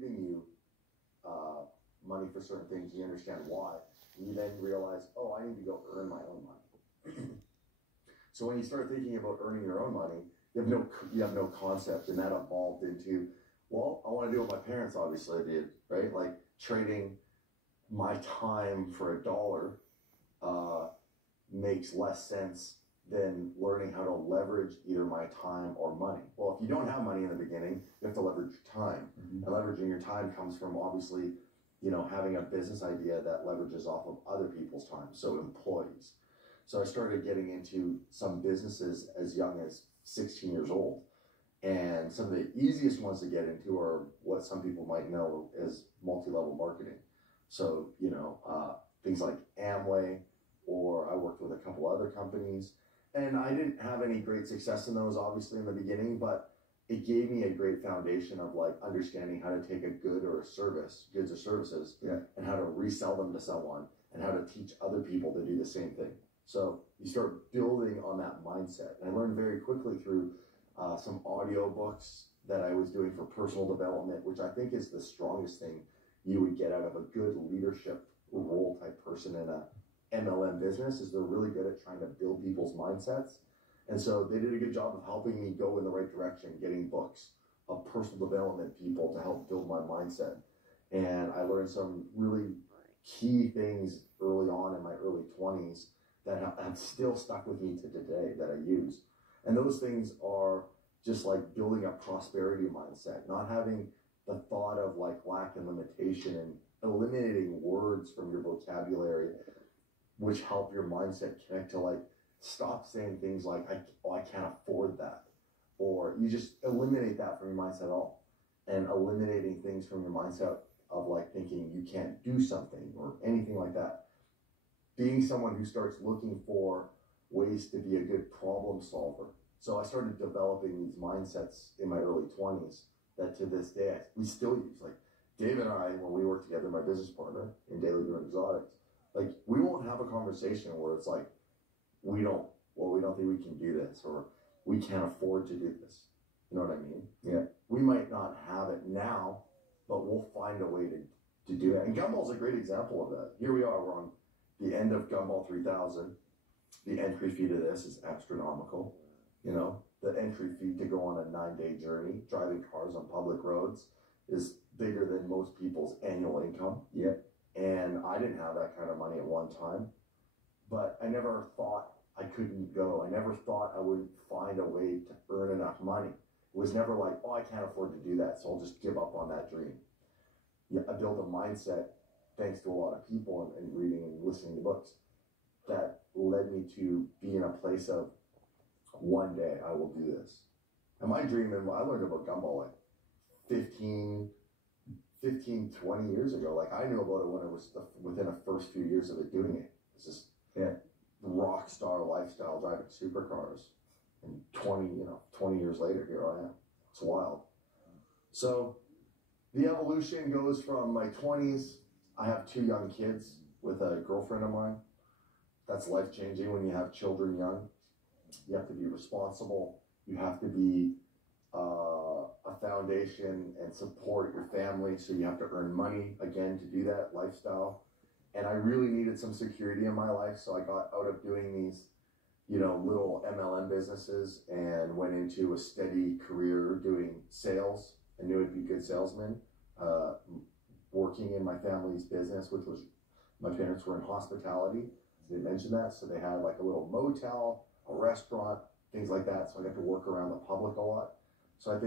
giving you money for certain things, you understand why. And you then realize, oh, I need to go earn my own money. So when you start thinking about earning your own money, you have no concept, and that evolved into, well, I want to do what my parents obviously did, right? Like trading my time for $1 makes less sense than learning how to leverage either my time or money. Well, if you don't have money in the beginning, you have to leverage your time. And leveraging your time comes from obviously, having a business idea that leverages off of other people's time, so employees. So I started getting into some businesses as young as 16 years old. And some of the easiest ones to get into are what some people might know as multi-level marketing. So, things like Amway, or I worked with a couple other companies. And I didn't have any great success in those, obviously, in the beginning, but it gave me a great foundation of like understanding how to take a good or a service, goods or services, and how to resell them to someone and how to teach other people to do the same thing. So you start building on that mindset. And I learned very quickly through some audio books that I was doing for personal development, which I think is the strongest thing you would get out of a good leadership role type person in a MLM business, is they're really good at trying to build people's mindsets. And so they did a good job of helping me go in the right direction, getting books of personal development people to help build my mindset. And I learned some really key things early on in my early 20s that have still stuck with me to today that I use. And those things are just like building a prosperity mindset, not having the thought of like lack and limitation, and eliminating words from your vocabulary, which help your mindset connect to like, stop saying things like, I can't afford that. Or you just eliminate that from your mindset at all. And eliminating things from your mindset of like thinking you can't do something or anything like that. Being someone who starts looking for ways to be a good problem solver. So I started developing these mindsets in my early 20s that to this day we still use. Like Dave and I, when we work together, my business partner in Daily Doing Exotics, like we won't have a conversation where it's like, we don't think we can do this, or we can't afford to do this. You know what I mean? Yeah. We might not have it now, but we'll find a way to do it. And Gumball's a great example of that. Here we are, we're on the end of Gumball 3000. The entry fee to this is astronomical. The entry fee to go on a 9-day journey, driving cars on public roads, is bigger than most people's annual income. Yeah. And I didn't have that kind of money at one time, but I never thought I couldn't go. I never thought I wouldn't find a way to earn enough money. It was never like, oh, I can't afford to do that, so I'll just give up on that dream. Yeah, I built a mindset thanks to a lot of people and reading and listening to books that led me to be in a place of, one day I will do this. And my dream, and I learned about Gumball like 15, 20 years ago. Like I knew about it when it was within the first few years of it doing it. It's just rock star lifestyle, driving supercars. And 20 years later, here I am. It's wild. So the evolution goes from my 20s. I have 2 young kids with a girlfriend of mine. That's life-changing when you have children young. You have to be responsible. You have to be a foundation and support your family. So you have to earn money, again, to do that lifestyle. And I really needed some security in my life. So I got out of doing these, little MLM businesses and went into a steady career doing sales. I knew I'd be a good salesman, working in my family's business, which was, my parents were in hospitality. They mentioned that. So they had like a little motel, a restaurant, things like that. So I got to work around the public a lot. So I think